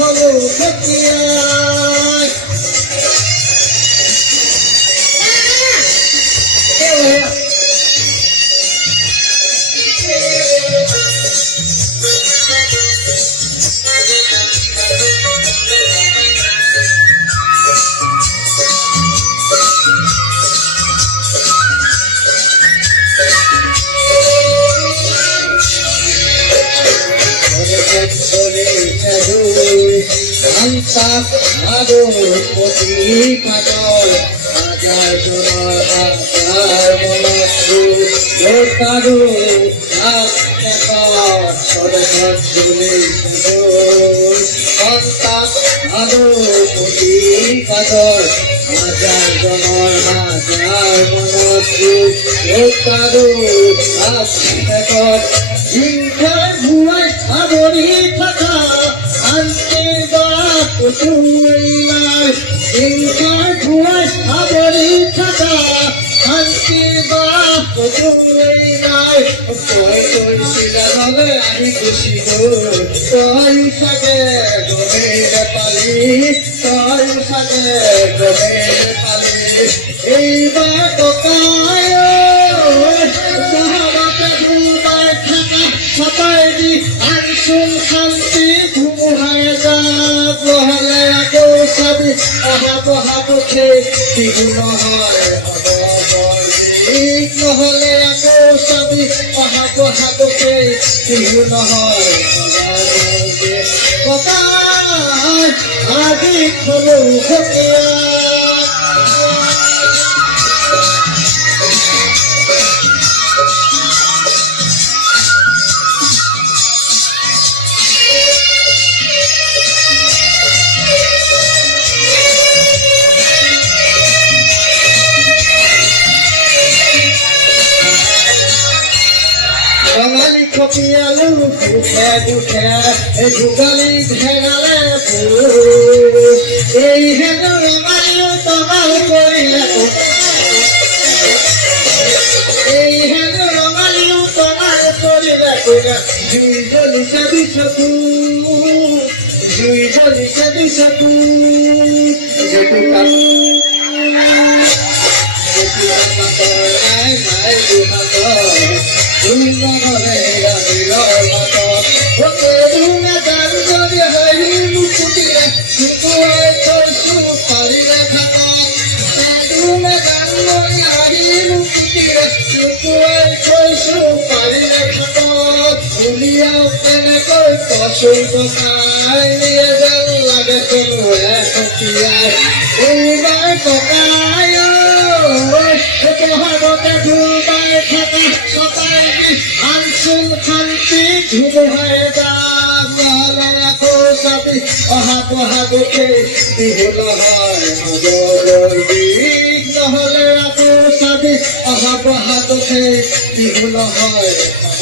হলো খতিয়া পতি পাগল হাজার জনের হাজার মনস্রু তারু সন্তাপ আরো পতি পাগল হাজার জনের হাজার মনস্রু তারু হিংসার ভুয়ায় আবরি থাকা শান্তির বাপ তুই নাই হিংসার ভুয়ায় আবরি থাকা শান্তির বাপ তুই নাই কই কই শিলা হবে আমি খুশি কই সাথে গমের পালি কই সাথে গমের পালি এইবার টকায় সবাই আনসুন শান্তি ঘুমুহায় যাক নহলে আকৌ চাবি অহা বহাবকে বিহু নহয় অবলিক নহলে আকৌ চাবি অহা বহাবকে বিহু নহয় ককাই আজি খলো খতিয়া বাঙালি কপিয়ালু দুখে দুখে যুগালি ঘেরালে এই হেন রঙালিও তমাল করিলে এই হেন রঙালিও তমাল করিলে জুই জ্বলিছে দিশকু জুই জ্বলিছে দিশকু এইবার ককায় বহাবতে ঘুমাই থাকা সবাই আনসুন শান্তি ঘুমুহায় যাক নহলে আকৌ চাবি অহা বহাবকে বিহু নহয় অবলিক নহলে আকৌ চাবি অহা বহাবকে বিহু নহয়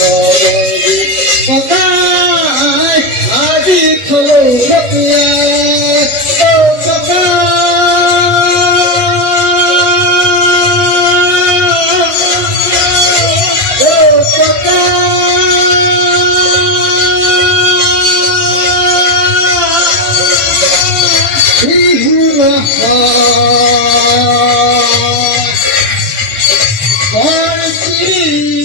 অবলিক ককাই আজি থলো খতিয়া Oh,